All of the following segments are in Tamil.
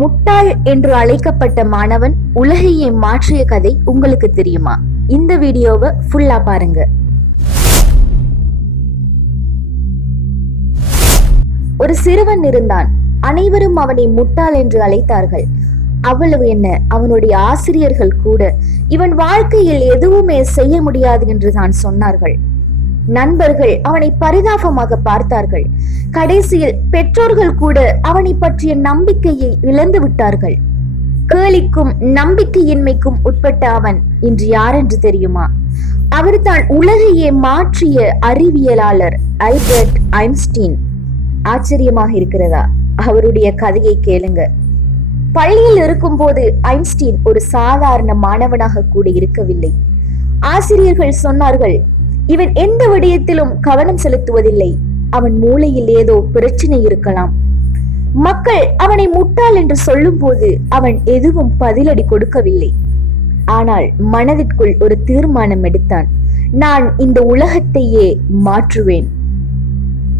முட்டாள் என்று அழைக்கப்பட்ட மாணவன் உலகையே மாற்றிய கதை உங்களுக்கு தெரியுமா? இந்த வீடியோவை ஃபுல்லா பாருங்க. ஒரு சிறுவன் இருந்தான். அனைவரும் அவனை முட்டாள் என்று அழைத்தார்கள். அவ்வளவு என்ன, அவனுடைய ஆசிரியர்கள் கூட இவன் வாழ்க்கையில் எதுவுமே செய்ய முடியாது என்று தான் சொன்னார்கள். நண்பர்கள் அவனை பரிதாபமாக பார்த்தார்கள். கடைசியில் பெற்றோர்கள் கூட அவனை பற்றிய நம்பிக்கையை இழந்து விட்டார்கள். கேலிக்கும் நம்பிக்கையின்மைக்கும் உட்பட்ட அவன் இன்று யார் என்று தெரியுமா? அவர் தான் உலகையே மாற்றிய அறிவியலாளர் ஆல்பர்ட் ஐன்ஸ்டீன். ஆச்சரியமாக இருக்கிறதா? அவருடைய கதையை கேளுங்க. பள்ளியில் இருக்கும் போது ஐன்ஸ்டீன் ஒரு சாதாரண மாணவனாக கூட இருக்கவில்லை. ஆசிரியர்கள் சொன்னார்கள், இவன் எந்த விடயத்திலும் கவனம் செலுத்துவதில்லை, அவன் மூளையில் ஏதோ பிரச்சனை இருக்கலாம். மக்கள் அவனை முட்டாள் என்று சொல்லும் போது அவன் எதுவும் பதிலடி கொடுக்கவில்லை. ஆனால் மனதிற்குள் ஒரு தீர்மானம் எடுத்தான், நான் இந்த உலகத்தையே மாற்றுவேன்.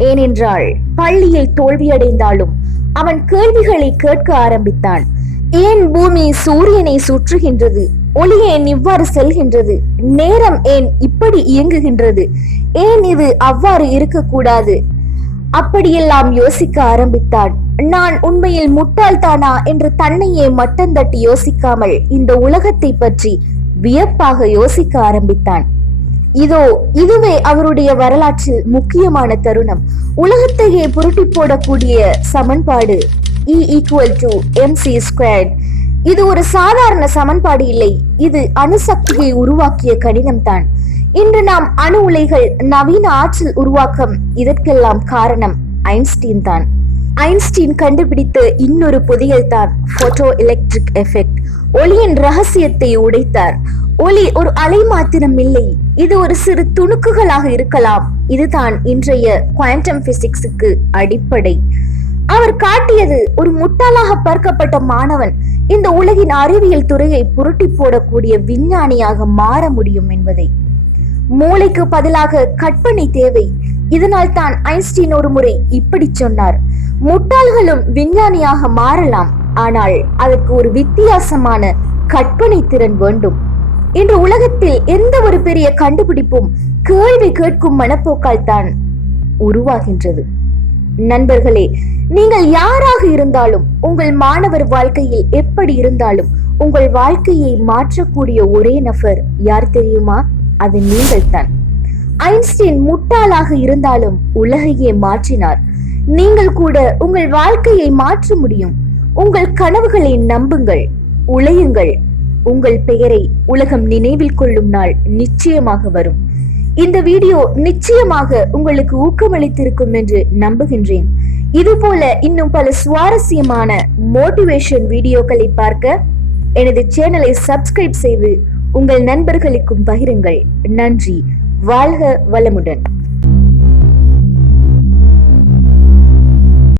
ஏனென்றால் பள்ளியில் தோல்வியடைந்தாலும் அவன் கேள்விகளை கேட்க ஆரம்பித்தான். ஏன் பூமி சூரியனை சுற்றுகின்றது? ஒளி ஏன் இவ்வாறு செல்கின்றது? நேரம் ஏன் இப்படி இயங்குகின்றது? ஏன் இது அவ்வாறு இருக்கக்கூடாது? அப்படியெல்லாம் யோசிக்க ஆரம்பித்தான். நான் உண்மையில் முட்டாள்தானா என்று தன்னையே மட்டம் தட்டி யோசிக்காமல் இந்த உலகத்தை பற்றி வியப்பாக யோசிக்க ஆரம்பித்தான். இதுவே அவருடைய வரலாற்றில் முக்கியமான தருணம். உலகத்தையே புரட்டி போடக்கூடிய சமன்பாடு E=mc². இது ஒரு சாதாரண சமன்பாடு இல்லை, இது அணுசக்தியை உருவாக்கிய கணிதம் தான். இன்று நாம் அணு உலைகள், நவீன ஆற்றல் உருவாக்கம், இதற்கெல்லாம் காரணம் ஐன்ஸ்டீன் தான். ஐன்ஸ்டீன் கண்டுபிடித்த இன்னொரு புதியல் தான் போட்டோ எலக்ட்ரிக் எஃபெக்ட். ஒளியின் ரகசியத்தை உடைத்தார். ஒளி ஒரு அலை மாத்திரம் இல்லை, இது ஒரு சிறு துணுக்குகளாக இருக்கலாம். இதுதான் இன்றைய குவாண்டம் பிசிக்ஸுக்கு அடிப்படை. அவர் காட்டியது, ஒரு முட்டாளாக பார்க்கப்பட்ட மாணவன் இந்த உலகின் அறிவியல் துறையை புரட்டி போடக்கூடிய விஞ்ஞானியாக மாற முடியும் என்பதை. மூளைக்கு பதிலாக கற்பனை தேவை. இதனால் தான் ஐன்ஸ்டீன் ஒரு முறை இப்படி சொன்னார், முட்டாள்களும் விஞ்ஞானியாக மாறலாம், ஆனால் அதற்கு ஒரு வித்தியாசமான கற்பனை திறன் வேண்டும். இன்று உலகத்தில் எந்த ஒரு பெரிய கண்டுபிடிப்பும் கேள்வி கேட்கும் மனப்போக்கால் தான் உருவாகின்றது. நண்பர்களே, நீங்கள் யாராக இருந்தாலும், உங்கள் மாணவர் வாழ்க்கையில் எப்படி இருந்தாலும், உங்கள் வாழ்க்கையை மாற்றக்கூடிய ஒரே நபர் யார் தெரியுமா? அது நீங்கள் தான். ஐன்ஸ்டீன் முட்டாளாக இருந்தாலும் உலகையே மாற்றினார். நீங்கள் கூட உங்கள் வாழ்க்கையை மாற்ற முடியும். உங்கள் கனவுகளை நம்புங்கள், உழையுங்கள். உங்கள் பெயரை உலகம் நினைவில் கொள்ளும் நாள் நிச்சயமாக வரும். இந்த வீடியோ நிச்சயமாக உங்களுக்கு ஊக்கமளித்திருக்கும் என்று நம்புகின்றேன். இதுபோல இன்னும் பல சுவாரஸ்யமான மோட்டிவேஷன் வீடியோக்களை பார்க்க எனது சேனலை சப்ஸ்கிரைப் செய்து உங்கள் நண்பர்களுக்கும் பகிருங்கள். நன்றி. வாழ்க வளமுடன்.